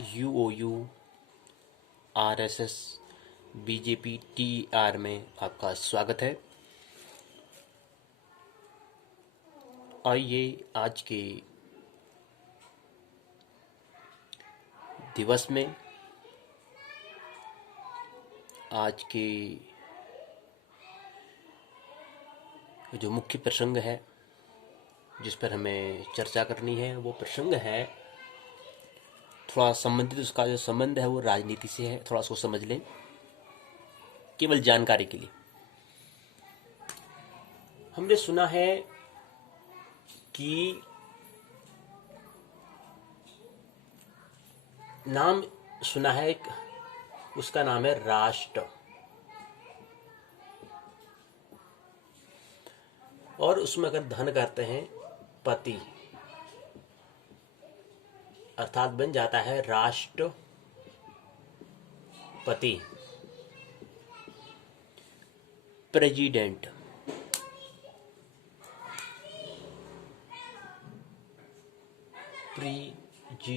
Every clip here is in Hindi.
यूओयू, आरएसएस, बीजेपी, टीआर में आपका स्वागत है। आइए आज के दिवस में, आज के जो मुख्य प्रसंग है जिस पर हमें चर्चा करनी है, वो प्रसंग है थोड़ा संबंधित, उसका जो संबंध है वो राजनीति से है। थोड़ा उसको समझ लें, केवल जानकारी के लिए। हमने सुना है कि नाम सुना है एक, उसका नाम है राष्ट्र, और उसमें अगर धन करते हैं पति, अर्थात बन जाता है राष्ट्रपति, प्रेसिडेंट, प्रेसिडेंट।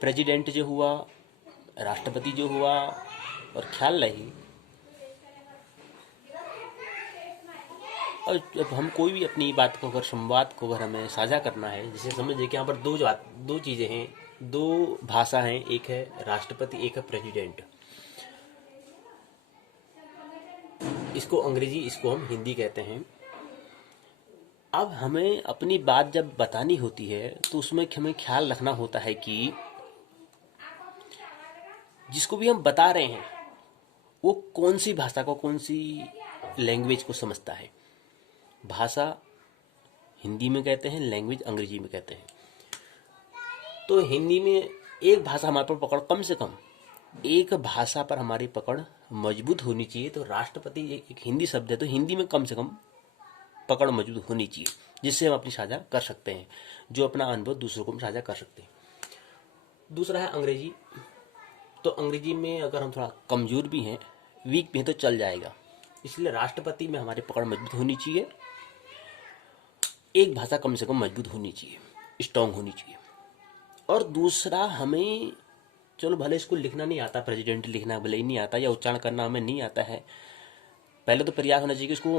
प्रेसिडेंट जो हुआ, राष्ट्रपति जो हुआ, और ख्याल रही, और जब हम कोई भी अपनी बात को, अगर संवाद को अगर हमें साझा करना है, जैसे समझिए कि यहाँ पर दो चीज़ें हैं, दो भाषा हैं, एक है राष्ट्रपति, एक है प्रेसिडेंट। इसको अंग्रेजी, इसको हम हिंदी कहते हैं। अब हमें अपनी बात जब बतानी होती है तो उसमें हमें ख्याल रखना होता है कि जिसको भी हम बता रहे हैं वो कौन सी भाषा को, कौन सी लैंग्वेज को समझता है। भाषा हिंदी में कहते हैं, लैंग्वेज अंग्रेजी में कहते हैं। तो हिंदी में एक भाषा हमारे पर पकड़, कम से कम एक भाषा पर हमारी पकड़ मजबूत होनी चाहिए। तो राष्ट्रपति एक हिंदी शब्द है, तो हिंदी में कम से कम पकड़ मजबूत होनी चाहिए, जिससे हम अपनी साझा कर सकते हैं, जो अपना अनुभव दूसरों को साझा कर सकते हैं। दूसरा है अंग्रेजी। तो अंग्रेजी में अगर हम थोड़ा कमजोर भी हैं, वीक भी हैं, तो चल जाएगा। इसलिए राष्ट्रपति में हमारी पकड़ मजबूत होनी चाहिए, एक भाषा कम से कम मजबूत होनी चाहिए, स्ट्रांग होनी चाहिए। और दूसरा, हमें चलो भले इसको लिखना नहीं आता, प्रेसिडेंट लिखना भले ही नहीं आता, या उच्चारण करना हमें नहीं आता है, पहले तो प्रयास होना चाहिए कि इसको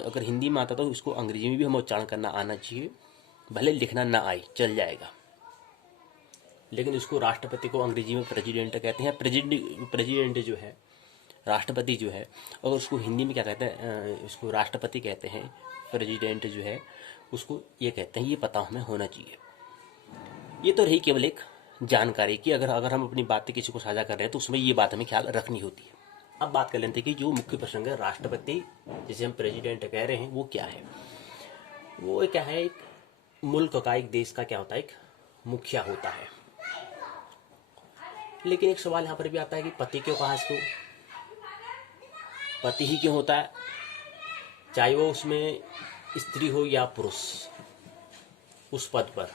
अगर हिंदी में आता तो इसको अंग्रेजी में भी हमें उच्चारण करना आना चाहिए। भले लिखना ना आए, चल जाएगा। लेकिन इसको, राष्ट्रपति को अंग्रेजी में प्रेसिडेंट कहते हैं। प्रेसिडेंट जो है, राष्ट्रपति जो है, और उसको हिंदी में क्या कहते हैं, इसको राष्ट्रपति कहते हैं। प्रेसिडेंट जो है उसको ये कहते हैं। ये पता हमें होना चाहिए। ये तो रही केवल एक जानकारी की, अगर हम अपनी बातें किसी को साझा कर रहे हैं तो उसमें ये बात हमें ख्याल रखनी होती है। अब बात कर लेते हैं कि जो मुख्य प्रसंग है राष्ट्रपति, जिसे हम प्रेसिडेंट कह रहे हैं, वो क्या है। वो क्या है, एक मुल्क का, एक देश का क्या होता है, एक मुखिया होता है। लेकिन एक सवाल यहाँ पर भी आता है कि पति क्यों कहा इसको, पति ही क्यों होता है, चाहे वो उसमें स्त्री हो या पुरुष उस पद पर,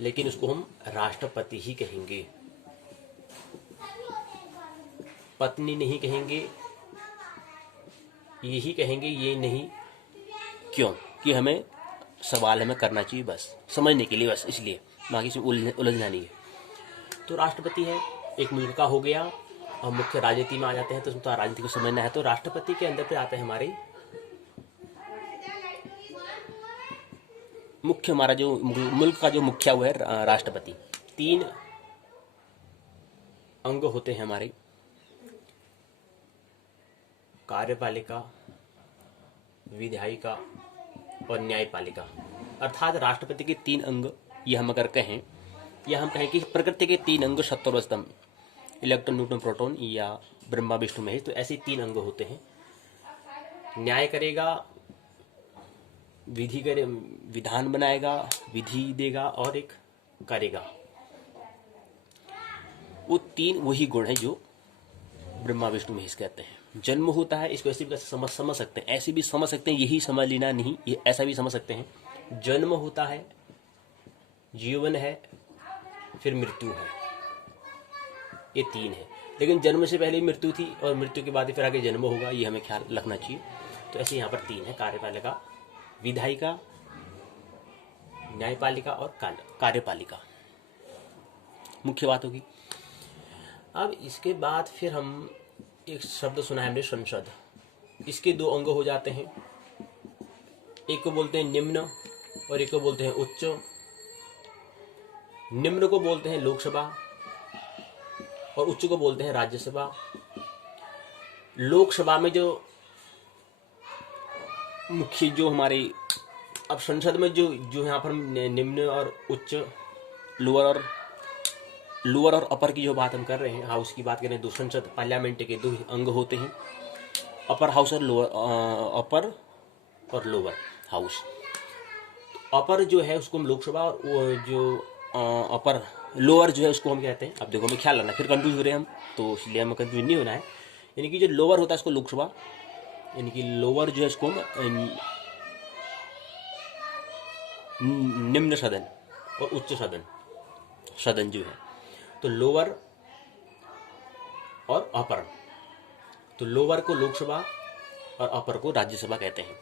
लेकिन उसको हम राष्ट्रपति ही कहेंगे, पत्नी नहीं कहेंगे, यही कहेंगे, ये नहीं। क्यों कि हमें सवाल हमें करना चाहिए, बस समझने के लिए, बस इसलिए, बाकी इसमें उलझना नहीं है। तो राष्ट्रपति है, एक मुल्क का हो गया। और मुख्य राजनीति में आ जाते हैं, तो उसमें तो राजनीति को समझना है। तो राष्ट्रपति के अंदर पे आते हैं हमारे मुख्य, हमारा जो मुल्क का जो मुखिया हुआ है राष्ट्रपति। 3 अंग होते हैं हमारे, कार्यपालिका, विधायिका और न्यायपालिका। अर्थात राष्ट्रपति के 3 अंग, ये हम अगर कहें, या हम कहें कि प्रकृति के 3 अंग, सत्वर स्तंभ, इलेक्ट्रॉन, न्यूट्रॉन, प्रोटॉन, या ब्रह्मा विष्णु महेश, तो ऐसे 3 अंग होते हैं। न्याय करेगा, विधि करे, विधान बनाएगा, विधि देगा, और एक करेगा। वो 3 वही गुण है जो ब्रह्मा विष्णु महेश कहते हैं। जन्म होता है, इसको ऐसे भी समझ सकते हैं, ऐसे भी समझ सकते हैं, यही समझ लेना नहीं, ये ऐसा भी समझ सकते हैं। जन्म होता है, जीवन है, फिर मृत्यु है, ये 3 है। लेकिन जन्म से पहले मृत्यु थी, और मृत्यु के बाद फिर आगे जन्म होगा, ये हमें ख्याल रखना चाहिए। तो ऐसे यहाँ पर तीन है, कार्यपालिका, विधायिका, न्यायपालिका और कार्यपालिका, मुख्य बात होगी। अब इसके बाद फिर हम एक शब्द सुना है हमने, संसद। इसके दो अंग हो जाते हैं, एक को बोलते हैं निम्न और एक को बोलते हैं उच्च। निम्न को बोलते हैं लोकसभा और उच्च को बोलते हैं राज्यसभा। लोकसभा में जो मुख्य जो हमारे, अब संसद में जो जो यहाँ पर निम्न और उच्च, लोअर और अपर की जो बात हम कर रहे हैं, हाउस की बात करें तो संसद पार्लियामेंट के दो अंग होते हैं, अपर हाउस और लोअर हाउस। अपर जो है उसको हम लोकसभा, और जो अपर लोअर जो है उसको हम कहते हैं, अब देखो हमें ख्याल रखना, फिर कंफ्यूज हो रहे हैं हम, तो इसलिए हमें कंफ्यूज नहीं होना है। यानी कि जो लोअर होता है उसको लोकसभा, यानी कि लोअर जो है इसको निम्न सदन और उच्च सदन जो है, तो लोअर और अपर, तो लोअर को लोकसभा और अपर को राज्यसभा कहते हैं।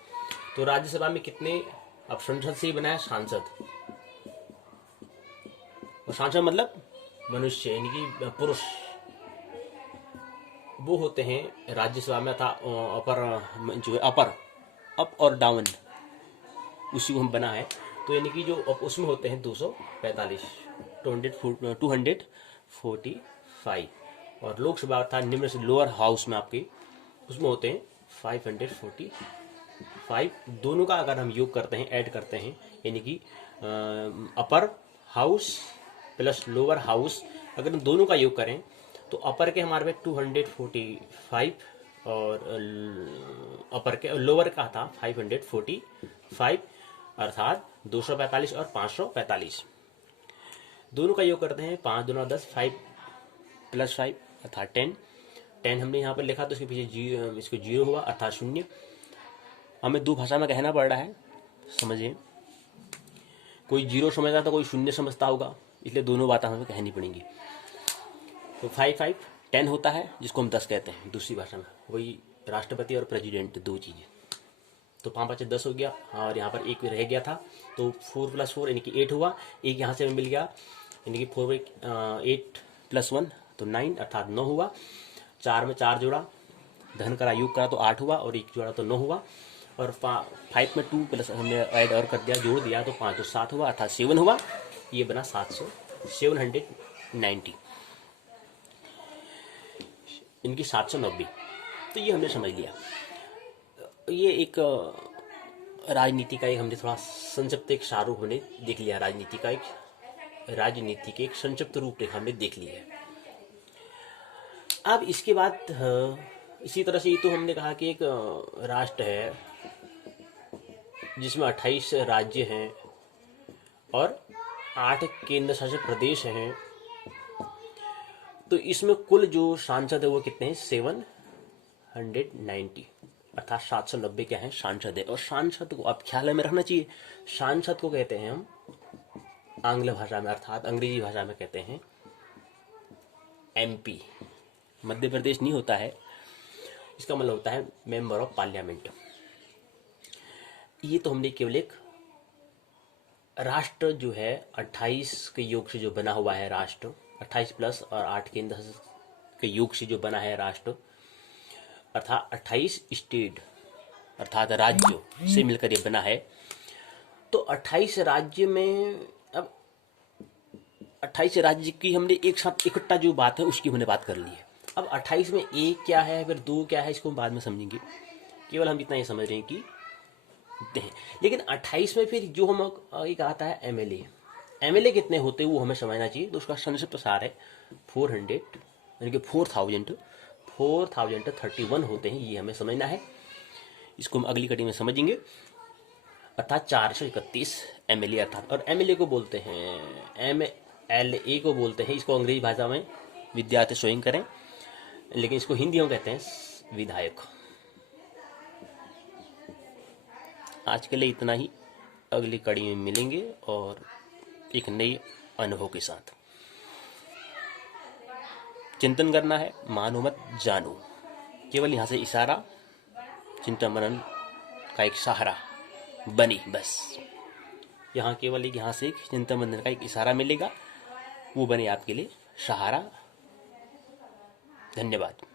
तो राज्यसभा में कितने, अब संसद से ही बना है सांसद, और सांसद मतलब मनुष्य यानी कि पुरुष, वो होते हैं राज्यसभा में था। अपर जो है अप और डाउन, उसी को हम बना है। तो यानी कि जो उसमें होते हैं 245 245, और लोकसभा था निम्न से लोअर हाउस में आपके, उसमें होते हैं 545। दोनों का अगर हम योग करते हैं, ऐड करते हैं, यानी कि upper house plus lower house, अगर हम दोनों का योग करें तो अपर के हमारे पे 245 और अपर के लोअर का था 545, अर्थात 245 और 545। दोनों का योग करते हैं, 5 दूना 10, 5 + 5 अर्थात 10 हमने यहाँ पर लिखा तो इसके पीछे इसको 0 हुआ अर्थात 0। हमें दो भाषा में कहना पड़ रहा है, समझिए, कोई 0 समझता तो कोई 0 समझता होगा, इसलिए दोनों बातें हमें कहनी पड़ेंगी। तो 5 10 होता है, जिसको हम 10 कहते हैं दूसरी भाषा में, वही राष्ट्रपति और प्रेसिडेंट, दो चीज़ें। तो 5 5 10 हो गया, और यहाँ पर एक रह गया था, तो 4 + 4 यानी कि 8 हुआ, एक यहाँ से मिल गया, यानी कि 8 + 1 तो 9 अर्थात 9 हुआ। 4 में 4 जोड़ा, धन करा योग करा तो 8 हुआ, और एक जोड़ा तो 9 हुआ, और 5 में 2 प्लस हमने ऐड और कर दिया, जोड़ दिया तो 5 तो 7 हुआ अर्थात 7 हुआ। ये बना 790, इनकी 790। तो ये हमने समझ लिया। ये एक राजनीति का एक हमने थोड़ा संक्षिप्त एक सारूप हमने देख लिया, राजनीति के एक संक्षिप्त रूपरेखा हमने देख लिया है। अब इसके बाद इसी तरह से ये तो हमने कहा कि एक राष्ट्र है जिसमें 28 राज्य हैं और 8 केंद्र शासित प्रदेश हैं। तो इसमें कुल जो सांसद है वो कितने हैं, 790 अर्थात 790 क्या है, सांसद है। और सांसद को आप ख्याल में रखना चाहिए, सांसद को कहते हैं हम आंग्ल भाषा में अर्थात अंग्रेजी भाषा में कहते हैं MP। मध्य प्रदेश नहीं होता है, इसका मतलब होता है मेंबर ऑफ पार्लियामेंट। ये तो हमने केवल एक राष्ट्र जो है 28 के योग से जो बना हुआ है राष्ट्र, 28 प्लस और 8 केंद्र के योग से जो बना है राष्ट्र, अर्थात 28 स्टेट अर्थात राज्यों से मिलकर ये बना है। तो 28 राज्य में, अब 28 राज्य की हमने एक साथ इकट्ठा जो बात है उसकी हमने बात कर ली है। अब 28 में एक क्या है, फिर दो क्या है, इसको हम बाद में समझेंगे, केवल हम इतना ही समझ रहे हैं कि हैं। लेकिन 28 में फिर जो हम एक आता है MLA कितने होते हैं वो हमें समझना चाहिए। तो उसका संक्षिप्त सार है 400 यानी कि 4031 होते हैं, ये हमें समझना है। इसको हम अगली कड़ी में समझेंगे। अर्थात 431 MLA अर्थात, और MLA को बोलते हैं MLA को बोलते हैं, इसको अंग्रेजी भाषा में विद्यार्थी स्वयं करें, लेकिन इसको हिंदी में कहते हैं विधायक। आज के लिए इतना ही, अगली कड़ी में मिलेंगे और एक नई अनुभव के साथ। चिंतन करना है, मानो मत जानो, केवल यहाँ से इशारा, चिंतन मनन का एक सहारा बनी। बस यहाँ केवल एक, यहाँ से एक चिंतन मंथन का एक इशारा मिलेगा, वो बने आपके लिए सहारा। धन्यवाद।